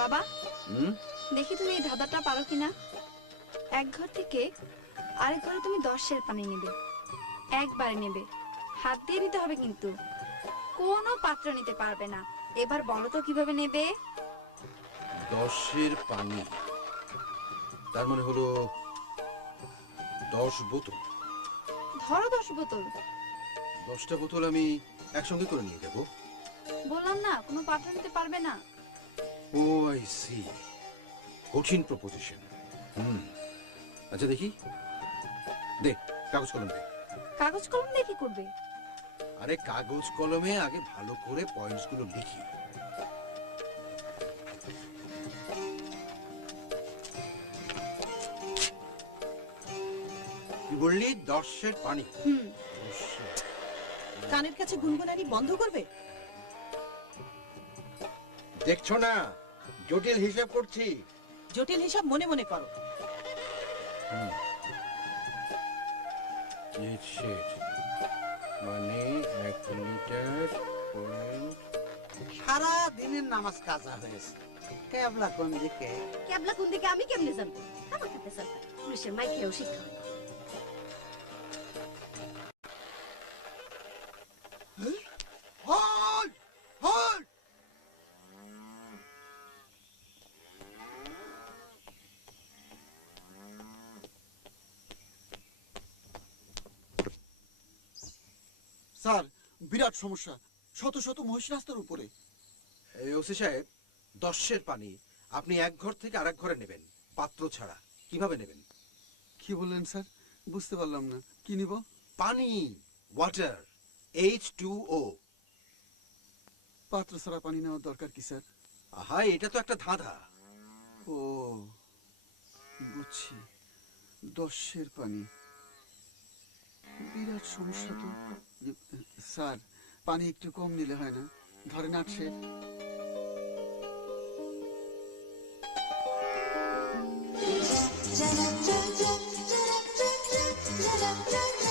বাবা, দেখি তুমি এই ধাঁধাটা পারো কিনা। এক ঘর থেকে আরেক ঘরে তুমি 10 সের পানি নেবে, একবারে নেবে, হাত দিয়ে নিতে হবে, কিন্তু কোনো পাত্র নিতে পারবে না। এবার বলো তো কিভাবে নেবে। 10 পানি, তার মানে হলো 10 বোতল। ধরো 10 বোতল। 10টা বোতল আমি একসঙ্গে করে নিয়ে যাব। বললাম না, কোনো পাত্র নিতে পারবে না। ও আই সি, কঠিন প্রপোজিশন। আচ্ছা দেখি, দে কাগজ কলম দে। কাগজ কলম দিয়ে কি করবে? আরে কাগজ কলমে আগে ভালো করে পয়েন্টস গুলো লিখি। কি বললি? 10 পানি। কানের কাছে গুনগুনানি বন্ধ করবে। দেখছো না জটিল হিসাব করছি। জটিল হিসাব মনে মনে করো। মানে 1 লিটার পয়েন্ট। সারা দিনের নামাজ কাজা হয়েছে। কেবলা কোন দিকে? কেবলা কোন দিকে আমি কেমনে জানবো? আমার খাতে চলবে, পুলিশের মাই খেয়েও শিক্ষা হয়। হোল্ড হোল্ড, স্যার বিরাট সমস্যা, শত শত মহিষ রাস্তার উপরে। ওসি সাহেব, 10 পানি আপনি এক ঘর থেকে আরেক ঘরে নেবেন, পাত্র ছাড়া। কিভাবে নেবেন? কি বললেন স্যার? বুঝতে পারলাম না, কি নিব? পানি, ওয়াটার, H2O। পাত্র ছাড়া পানি নেওয়ার দরকার কি স্যার? আহা, এটা তো একটা ধাঁধা। ও বুঝছি, 10 পানি, বিরাট সমস্যা তো। স্যার পানি একটু কম নিলে হয় না? ধরেন 8 সের। Ja, ja, ja, ja, ja, ja, ja, ja, ja, ja.